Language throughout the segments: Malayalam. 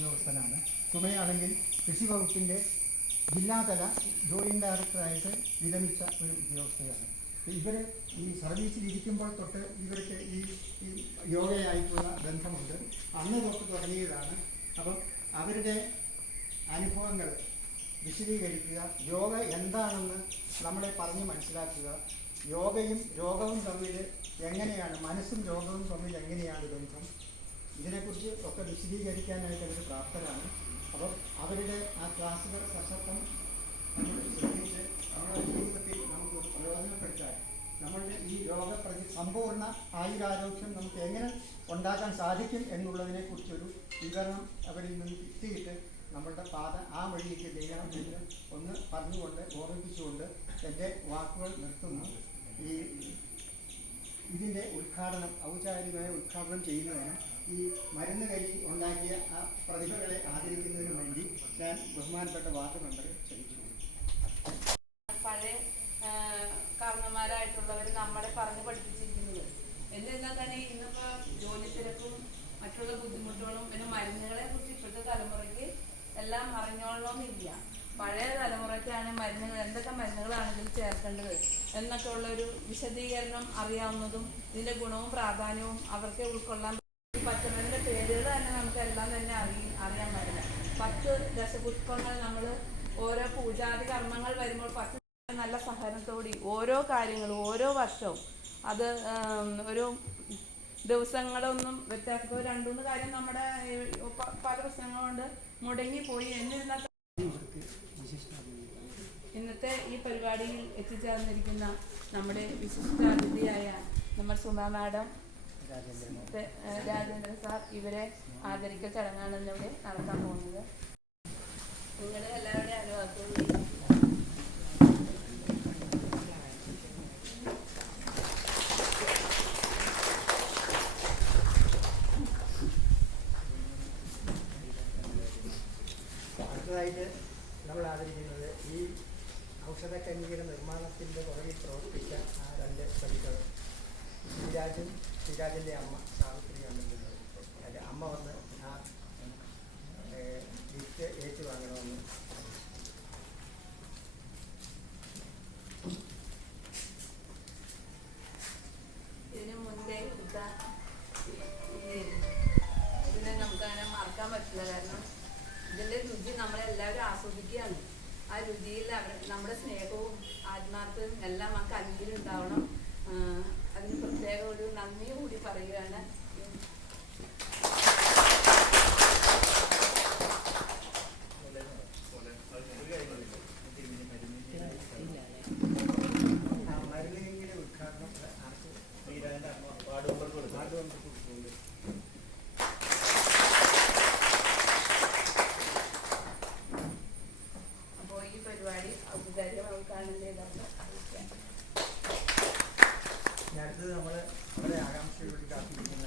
ഉദ്യോഗസ്ഥനാണ്. ചുമയാണെങ്കിൽ കൃഷി വകുപ്പിന്റെ ജില്ലാതല ജോയിന്റ് ഡയറക്ടറായിട്ട് വിരമിച്ച ഒരു ഉദ്യോഗസ്ഥയാണ്. ഇവർ ഈ സർവീസിൽ ഇരിക്കുമ്പോൾ തൊട്ട് ഇവർക്ക് ഈ ഈ യോഗയായിട്ടുള്ള ബന്ധമുണ്ട്. അന്ന് തൊട്ട് തുടങ്ങിയതാണ്. അപ്പം അവരുടെ അനുഭവങ്ങൾ വിശദീകരിക്കുക യോഗ എന്താണെന്ന് നമ്മളെ പറഞ്ഞ് മനസ്സിലാക്കുക യോഗയും രോഗവും തമ്മിൽ എങ്ങനെയാണ് മനസ്സും രോഗവും തമ്മിൽ എങ്ങനെയാണ് ബന്ധം ഇതിനെക്കുറിച്ച് ഒക്കെ വിശദീകരിക്കാനായിട്ട് അവർ പ്രാപ്തരാണ്. അപ്പം അവരുടെ ആ ക്ലാസ്സുകൾ സശക്തം നമ്മളുടെ ഈ രോഗപ്രതി സമ്പൂർണ ആയുരാരോഗ്യം നമുക്ക് എങ്ങനെ ഉണ്ടാക്കാൻ സാധിക്കും എന്നുള്ളതിനെക്കുറിച്ചൊരു വിവരണം അവരിൽ നിന്ന് കിട്ടിയിട്ട് നമ്മളുടെ പാത ആ വഴിക്ക് ചെയ്യണമെന്ന് ഒന്ന് പറഞ്ഞുകൊണ്ട് ഓർമ്മിപ്പിച്ചുകൊണ്ട് എന്റെ വാക്കുകൾ നിർത്തുന്നു. ഈ ഇതിന്റെ ഉദ്ഘാടനം ഔപചാരികമായ ഉദ്ഘാടനം ചെയ്യുന്നതിന് ഈ മരുന്ന് കരി ഉണ്ടാക്കിയ ആ പ്രതിഭകളെ ആദരിക്കുന്നതിന് വേണ്ടി ഞാൻ ബഹുമാനപ്പെട്ട വാർഡ് മെമ്പറെ ക്ഷണിച്ചു പഴയ നമ്മളെ പറഞ്ഞു പഠിപ്പിച്ചിരിക്കുന്നത്. എന്നിരുന്നാൽ തന്നെ ഇന്നിപ്പോ ജോലി തിരക്കും മറ്റുള്ള ബുദ്ധിമുട്ടുകളും പിന്നെ മരുന്നുകളെ കുറിച്ച് ഇപ്പോഴത്തെ തലമുറയ്ക്ക് എല്ലാം അറിഞ്ഞോളണമെന്നില്ല പഴയ തലമുറയ്ക്കാണ് മരുന്നുകൾ എന്തൊക്കെ മരുന്നുകളാണ് ഇതിൽ ചേർക്കേണ്ടത് എന്നൊക്കെ ഉള്ള ഒരു വിശദീകരണം അറിയാവുന്നതും ഇതിന്റെ ഗുണവും പ്രാധാന്യവും അവർക്ക് ഉൾക്കൊള്ളാൻ ഈ പച്ചമരുന്നിന്റെ പേരുകൾ തന്നെ നമുക്ക് എല്ലാം തന്നെ അറി അറിയാൻ പറ്റില്ല. പത്ത് ദശപുഷ്പങ്ങൾ നമ്മൾ ഓരോ പൂജാതി കർമ്മങ്ങൾ വരുമ്പോൾ പത്ത് നല്ല സഹനത്തോടി ഓരോ കാര്യങ്ങളും ഓരോ വർഷവും അത് ഒരു ദിവസങ്ങളൊന്നും വ്യത്യാസം രണ്ടു മൂന്ന് കാര്യം നമ്മുടെ പല പ്രശ്നങ്ങൾ കൊണ്ട് മുടങ്ങിപ്പോയി. എന്നിരുന്നാൽ ഇന്നത്തെ ഈ പരിപാടിയിൽ എത്തിച്ചേർന്നിരിക്കുന്ന നമ്മുടെ വിശിഷ്ട അതിഥിയായ നമ്മൾ സുമ മാഡം രാജേന്ദ്രൻ. സാർ ഇവരെ ആദരിക്കൽ ചടങ്ങാണ് ഇവിടെ നടക്കാൻ പോകുന്നത്. നിങ്ങളുടെ എല്ലാവരുടെയും അനുഭവത്തോടുകൂടി അടുത്തതായിട്ട് നമ്മൾ ആദരിക്കുന്നത് ഈ ഔഷധക്കഞ്ഞിയുടെ നിർമ്മാണത്തിന്റെ പുറകിൽ പ്രവർത്തിച്ച ആ രണ്ട് പ്രതികൾ. ശ്രീരാജും ശ്രീരാജിന്റെ അമ്മ സാവിത്രി കണ്ടിട്ടുള്ളത് അതിന്റെ അമ്മ വന്ന് ആ ഗിഫ്റ്റ് ഏറ്റു വാങ്ങണമെന്ന്. ഇതിനു നമ്മളെല്ലാവരും ആ രുചിയിൽ നമ്മുടെ സ്നേഹവും ആത്മാർത്ഥവും എല്ലാം ആ കല്ലിലുണ്ടാവണം അതിന് പ്രത്യേക ഒരു നന്ദി കൂടി പറയുകയാണ് ആ മരുന്നിന്റെ ഉദ്ഘാടനം ആർക്ക് ശ്രീരാജന്റെ അമ്മ വാർഡ് മെമ്പർ കൊടുക്കുന്നുണ്ട് അപ്പോൾ ഈ പരിപാടി ഔപചാരികമായി കാണുന്നതാണ് അറിയിക്കാം ഇനി അടുത്തത് നമ്മൾ വളരെ ആകാംക്ഷയോട് കാത്തിരിക്കുന്ന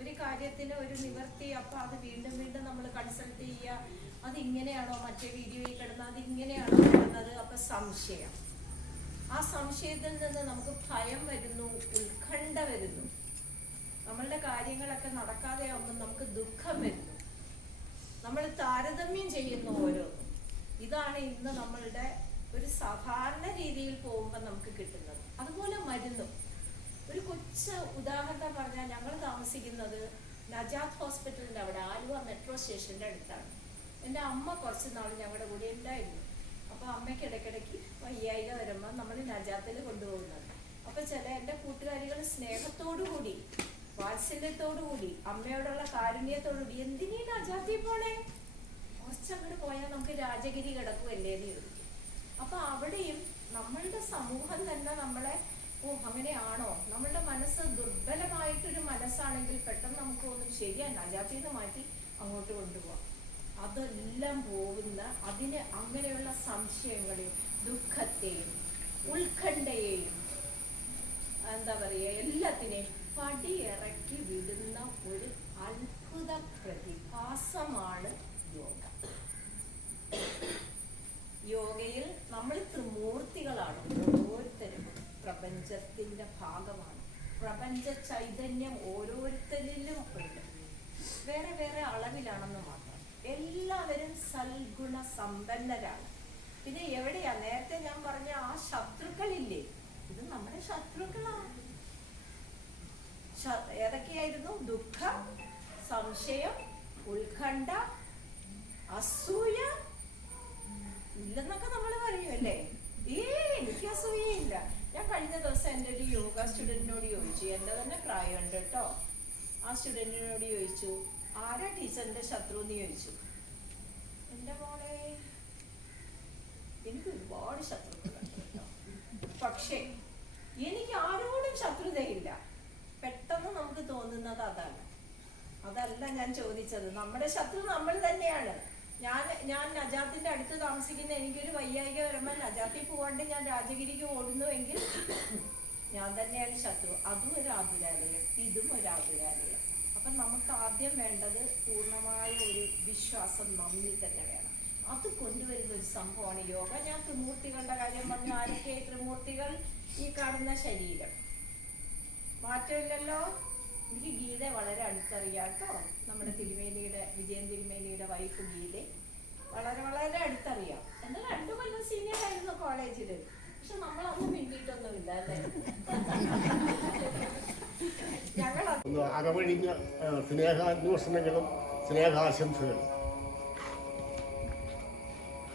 ഒരു കാര്യത്തിന് ഒരു നിവർത്തി അപ്പൊ അത് വീണ്ടും വീണ്ടും നമ്മൾ കൺസൾട്ട് ചെയ്യുക. അത് ഇങ്ങനെയാണോ മറ്റേ വീഡിയോയിൽ കിടന്നത് അത് ഇങ്ങനെയാണോ കിടന്നത് അപ്പൊ സംശയം. ആ സംശയത്തിൽ നിന്ന് നമുക്ക് ഭയം വരുന്നു ഉത്കണ്ഠ വരുന്നു. നമ്മളുടെ കാര്യങ്ങളൊക്കെ നടക്കാതെ ആകുമ്പോൾ നമുക്ക് ദുഃഖം വരുന്നു. നമ്മൾ താരതമ്യം ചെയ്യുന്ന ഓരോന്നും. ഇതാണ് ഇന്ന് നമ്മളുടെ ഒരു സാധാരണ രീതിയിൽ പോകുമ്പോൾ നമുക്ക് കിട്ടുന്നത്. അതുപോലെ മരുന്നും. ഒരു കൊച്ചു ഉദാഹരണം പറഞ്ഞാൽ ഞങ്ങൾ താമസിക്കുന്നത് നജാത്ത് ഹോസ്പിറ്റലിന്റെ അവിടെ ആലുവ മെട്രോ സ്റ്റേഷന്റെ അടുത്താണ്. എന്റെ അമ്മ കുറച്ച് നാൾ ഞങ്ങളുടെ കൂടെ ഉണ്ടായിരുന്നു. അപ്പോൾ അമ്മയ്ക്ക് ഇടയ്ക്കിടയ്ക്ക് വയ്യായിക വരുമ്പോൾ നമ്മൾ നജാത്തിൽ കൊണ്ടുപോകുന്നത്. അപ്പോൾ ചില എന്റെ കൂട്ടുകാരികൾ സ്നേഹത്തോടു കൂടി വാത്സല്യത്തോടു കൂടി അമ്മയോടുള്ള കാരുണ്യത്തോടു കൂടി എന്തിനീ നജാത്തിൽ പോണേ കുറച്ചങ്ങോട്ട് പോയാൽ നമുക്ക് രാജഗിരി കിടക്കുമല്ലേ എന്ന് ചോദിക്കും. അപ്പോൾ അവിടെയും നമ്മളുടെ സമൂഹം തന്നെ നമ്മളെ ഓ അങ്ങനെയാണോ? നമ്മളുടെ മനസ്സ് ദുർബലമായിട്ടൊരു മനസ്സാണെങ്കിൽ പെട്ടെന്ന് നമുക്ക് ഒന്നും ശരിയല്ല നജാത്തിൽ മാറ്റി അങ്ങോട്ട് കൊണ്ടുപോകാം അതെല്ലാം പോകുന്ന അതിന് അങ്ങനെയുള്ള സംശയങ്ങളെയും ദുഃഖത്തെയും ഉത്കണ്ഠയെയും സൽഗുണ സമ്പന്നരാണ്. പിന്നെ എവിടെയാ? നേരത്തെ ഞാൻ പറഞ്ഞ ആ ശത്രുക്കളില്ലേ? ഇത് നമ്മുടെ ശത്രുക്കളാണ്. ഏതൊക്കെയായിരുന്നു? ദുഃഖം സംശയം ഉത്കണ്ഠ അസൂയ. ഇല്ലെന്നൊക്കെ നമ്മൾ പറയുമല്ലേ ഏ എനിക്ക് അസൂയയില്ല. ഞാൻ കഴിഞ്ഞ ദിവസം എന്റെ ഒരു യോഗ സ്റ്റുഡന്റിനോട് ചോദിച്ചു. എന്റെ തന്നെ പ്രായമുണ്ട് കേട്ടോ. ആ സ്റ്റുഡന്റിനോട് ചോദിച്ചു ആരാ ടീച്ചറിന്റെ ശത്രു? എന്ന് ചോദിച്ചു. എന്റെ മോളെ എനിക്ക് ഒരുപാട് ശത്രുക്കളുണ്ട് പക്ഷേ എനിക്ക് ആരോടും ശത്രുതയില്ല. പെട്ടെന്ന് നമുക്ക് തോന്നുന്നത് അതാണ്. അതല്ല ഞാൻ ചോദിച്ചത്. നമ്മുടെ ശത്രു നമ്മൾ തന്നെയാണ്. ഞാൻ ഞാൻ നജാത്തിന്റെ അടുത്ത് താമസിക്കുന്ന എനിക്കൊരു വയ്യായിക വരുമ്പോൾ നജാത്തിൽ പോകാണ്ട് ഞാൻ രാജഗിരിക്ക് ഓടുന്നുവെങ്കിൽ ഞാൻ തന്നെയാണ് ശത്രു. അതും ഒരു ആതുരാലയം. ഇതും ഒരു ആതുരാലയം. അപ്പൊ നമുക്ക് ആദ്യം വേണ്ടത് പൂർണമായ ഒരു വിശ്വാസം നമ്മിൽ തന്നെ വേണം. അത് കൊണ്ടുവരുന്ന ഒരു സംഭവമാണ് യോഗ. ഞാൻ ത്രിമൂർത്തികളുടെ കാര്യം പറഞ്ഞു ആരൊക്കെ ത്രിമൂർത്തികൾ ഈ കാണുന്ന ശരീരം. മാറ്റമില്ലല്ലോ? എനിക്ക് ഗീത വളരെ അടുത്തറിയാം കേട്ടോ. നമ്മുടെ തിരുമേനിയുടെ വിജയൻ തിരുമേനിയുടെ വൈഫ് ഗീത വളരെ വളരെ അടുത്തറിയാം. എന്നാൽ രണ്ടു കൊല്ലം സീനിയർ ആയിരുന്നു കോളേജിൽ പക്ഷെ നമ്മളൊന്നും മിണ്ടിയിട്ടൊന്നുമില്ല അല്ലേ? ഒന്ന് അകമഴിഞ്ഞ സ്നേഹാന്വേഷണങ്ങളും സ്നേഹാശംസകളും.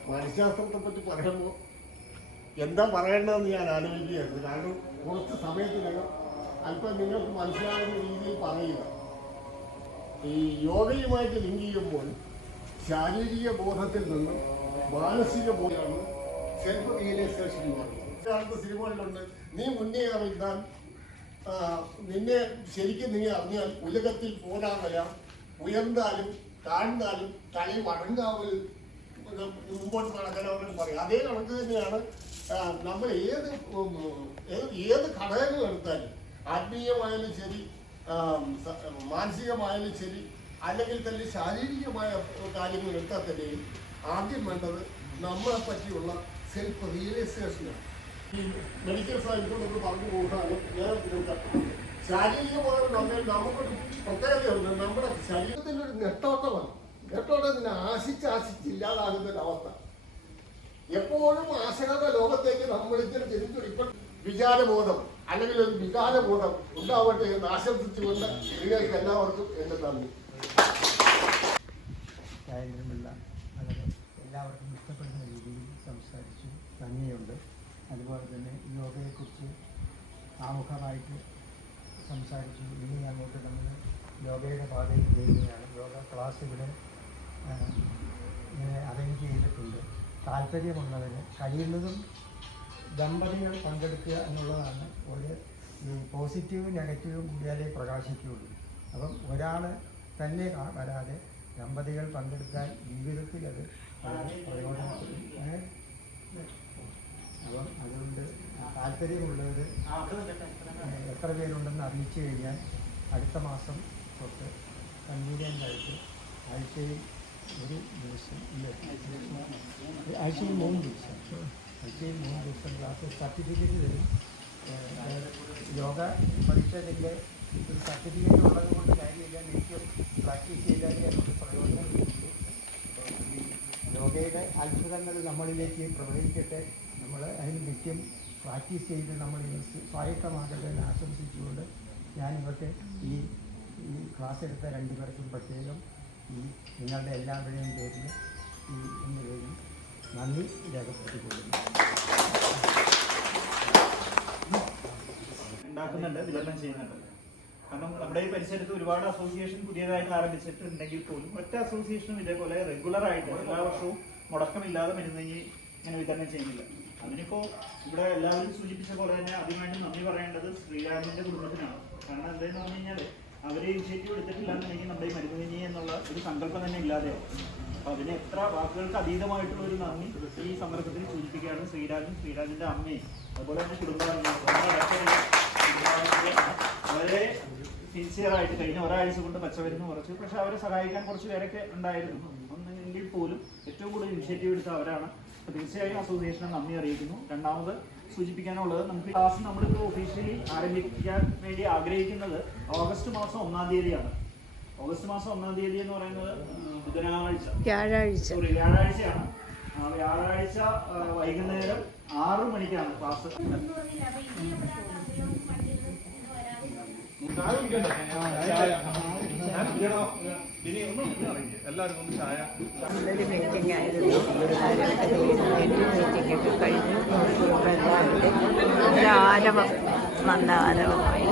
മനഃശാസ്ത്രത്തെ പറ്റി പറയുമ്പോൾ എന്താ പറയേണ്ടതെന്ന് ഞാൻ ആലോചിക്കുകയായിരുന്നു. കാരണം കുറച്ച് സമയത്തിനകം അല്പം നിങ്ങൾക്ക് മനസ്സിലാകുന്ന രീതിയിൽ പറയുക. ഈ യോഗയുമായിട്ട് ലിങ്ക് ചെയ്യുമ്പോൾ ശാരീരിക ബോധത്തിൽ നിന്നും മാനസിക ബോധമാണ് സെൽഫ് റിയലൈസേഷൻ എന്ന് സിനിമകളിലുണ്ട് നീ മുന്നേ ആ, നിന്നെ ശരിക്കും നീ അറിഞ്ഞാൽ ഉലകത്തിൽ പോരാമലാം ഉയർന്നാലും താഴ്ന്നാലും തലയിൽ മടങ്ങാവൽ മുമ്പോട്ട് നടക്കണമെന്ന് പറയും. അതേ കണക്ക് തന്നെയാണ് നമ്മൾ ഏത് ഏത് ഘടകങ്ങൾ എടുത്താലും ആത്മീയമായാലും ശരി മാനസികമായാലും ശരി അല്ലെങ്കിൽ തന്നെ ശാരീരികമായ കാര്യങ്ങൾ എടുത്താൽ തന്നെയും ആദ്യം വേണ്ടത് നമ്മളെ പറ്റിയുള്ള സെൽഫ് റിയലൈസേഷനാണ് മെഡിക്കൽ സാഹചര്യം നമ്മൾ പറഞ്ഞു പോകാനും നേരത്തെ ശാരീരികമായ നമ്മൾ നമുക്കൊരു പ്രത്യേകതയുണ്ട് നമ്മുടെ ശരീരത്തിന്റെ ഒരു നെട്ടോട്ടമാണ് നെട്ടോട്ടം ഇതിനെ ആശിച്ച് ഇല്ലാതാകുന്ന ഒരു അവസ്ഥ എപ്പോഴും ആശകാത ലോകത്തേക്ക് നമ്മൾ ഇങ്ങനെ തിരിച്ചു ഇപ്പോൾ വിചാരബോധം അല്ലെങ്കിൽ ഒരു വികാരബോധം ഉണ്ടാവട്ടെ എന്ന് ആശംസിച്ചുകൊണ്ട് നിങ്ങൾക്ക് എല്ലാവർക്കും എന്റെ നന്ദി എല്ലാവർക്കും ഇഷ്ടപ്പെടുന്ന രീതിയിൽ സംസാരിച്ചു. നന്ദിയുണ്ട്. അതുപോലെ തന്നെ യോഗയെക്കുറിച്ച് ആമുഖമായിട്ട് സംസാരിച്ചു. ഇനി അങ്ങോട്ട് നമ്മൾ യോഗയുടെ പാതയിൽ ചെയ്യുകയാണ് യോഗ ക്ലാസ് ഇവിടെ ഇങ്ങനെ അറേഞ്ച് ചെയ്തിട്ടുണ്ട്. താല്പര്യമുള്ളവന് കഴിയുന്നതും ദമ്പതികൾ പങ്കെടുക്കുക എന്നുള്ളതാണ് ഒരു പോസിറ്റീവും നെഗറ്റീവും കൂടിയാലേ പ്രകാശിക്കുകയുള്ളൂ. അപ്പം ഒരാൾ തന്നെ വരാതെ ദമ്പതികൾ പങ്കെടുത്താൽ ജീവിതത്തിൽ അത് വളരെ പ്രയോജനപ്പെടും? അപ്പം അതുകൊണ്ട് താല്പര്യമുള്ളവർ എത്ര പേരുണ്ടെന്ന് അറിയിച്ചു കഴിഞ്ഞാൽ അടുത്ത മാസം തൊട്ട് കൺവീനിയന്റായിട്ട് ആഴ്ചയിൽ ഒരു ദിവസം ആഴ്ചയിൽ മൂന്ന് ദിവസം. ആഴ്ചയിൽ മൂന്ന് ദിവസം ക്ലാസ് സർട്ടിഫിക്കറ്റ് തരും. യോഗ പഠിച്ചതിന്റെ ഒരു സർട്ടിഫിക്കറ്റ് ഉള്ളത് കൊണ്ട് കാര്യമില്ല എനിക്ക് പ്രാക്ടീസ് ചെയ്താലേ നമുക്ക് പ്രയോജനം യോഗയുടെ അത്ഭുതങ്ങൾ നമ്മളിലേക്ക് പ്രവഹിക്കട്ടെ. അതിന് നിത്യം പ്രാക്ടീസ് ചെയ്ത് നമ്മൾ സ്വായത്തമാകട്ടെ എന്ന് ആശംസിച്ചുകൊണ്ട് ഞാൻ ഇവർക്ക് ഈ ഈ ക്ലാസ് എടുത്ത രണ്ടുപേർക്കും പ്രത്യേകം ഈ നിങ്ങളുടെ എല്ലാവരുടെയും പേരിൽ ഈ എന്റെ പേരിൽ നന്ദി രേഖപ്പെടുത്തിക്കൊള്ളുന്നു. ഉണ്ടാക്കുന്നുണ്ട് വിതരണം ചെയ്യുന്നുണ്ട്. കാരണം നമ്മുടെ ഈ പരിസരത്ത് ഒരുപാട് അസോസിയേഷൻ പുതിയതായിട്ട് ആരംഭിച്ചിട്ടുണ്ടെങ്കിൽ പോലും ഒറ്റ അസോസിയേഷനും ഇതേപോലെ റെഗുലർ ആയിട്ട് എല്ലാ വർഷവും മുടക്കമില്ലാതെ മരുന്നഞ്ഞി ഇങ്ങനെ വിതരണം ചെയ്യുന്നില്ല. അതിനിപ്പോ ഇവിടെ എല്ലാവരും സൂചിപ്പിച്ച പോലെ തന്നെ ആദ്യമായിട്ട് നന്ദി പറയേണ്ടത് ശ്രീരാമിന്റെ കുടുംബത്തിനാണ്. കാരണം എന്താണെന്ന് പറഞ്ഞു കഴിഞ്ഞാൽ അവർ ഇനിഷ്യേറ്റീവ് എടുത്തിട്ടില്ല എന്നുണ്ടെങ്കിൽ നമ്മുടെ ഈ മരുഭൂമി എന്നുള്ള ഒരു സങ്കല്പം തന്നെ ഇല്ലാതെയാവും. അപ്പോൾ അതിന് എത്ര വാക്കുകൾക്ക് അതീതമായിട്ടുള്ള ഒരു നന്ദി ഈ സന്ദർഭത്തിൽ സൂചിപ്പിക്കുകയാണ് ശ്രീരാജും ശ്രീരാജിന്റെ അമ്മയും. അതുപോലെ തന്നെ അടക്കമുള്ള വളരെ സിൻസിയർ ആയിട്ട് കഴിഞ്ഞ ഒരാഴ്ച കൊണ്ട് പച്ചമരുന്ന് കുറച്ച് പക്ഷെ അവരെ സഹായിക്കാൻ കുറച്ച് പേരൊക്കെ ഉണ്ടായിരുന്നു. ഒന്നെങ്കിൽ പോലും ഏറ്റവും കൂടുതൽ ഇനിഷ്യേറ്റീവ് എടുത്ത അവരാണ് തീർച്ചയായും അസോസിയേഷനെ നന്ദി അറിയിക്കുന്നു. രണ്ടാമത് സൂചിപ്പിക്കാനുള്ളത് നമുക്ക് ക്ലാസ് നമ്മളിപ്പോൾ ഒഫീഷ്യലി ആരംഭിക്കാൻ വേണ്ടി ആഗ്രഹിക്കുന്നത് ഓഗസ്റ്റ് മാസം ഒന്നാം തീയതിയാണ്. ഓഗസ്റ്റ് മാസം ഒന്നാം തീയതി എന്ന് പറയുന്നത് ബുധനാഴ്ച. വ്യാഴാഴ്ച. സോറി വ്യാഴാഴ്ചയാണ്. വ്യാഴാഴ്ച വൈകുന്നേരം ആറ് മണിക്കാണ് ക്ലാസ്. നല്ലൊരു ഒന്നും ആയിരുന്നു. എല്ലാവരും മീറ്റിംഗ് ഒക്കെ കഴിഞ്ഞു ഇപ്പം എല്ലാവരും നല്ല ആരവം നല്ല ആരവമായി.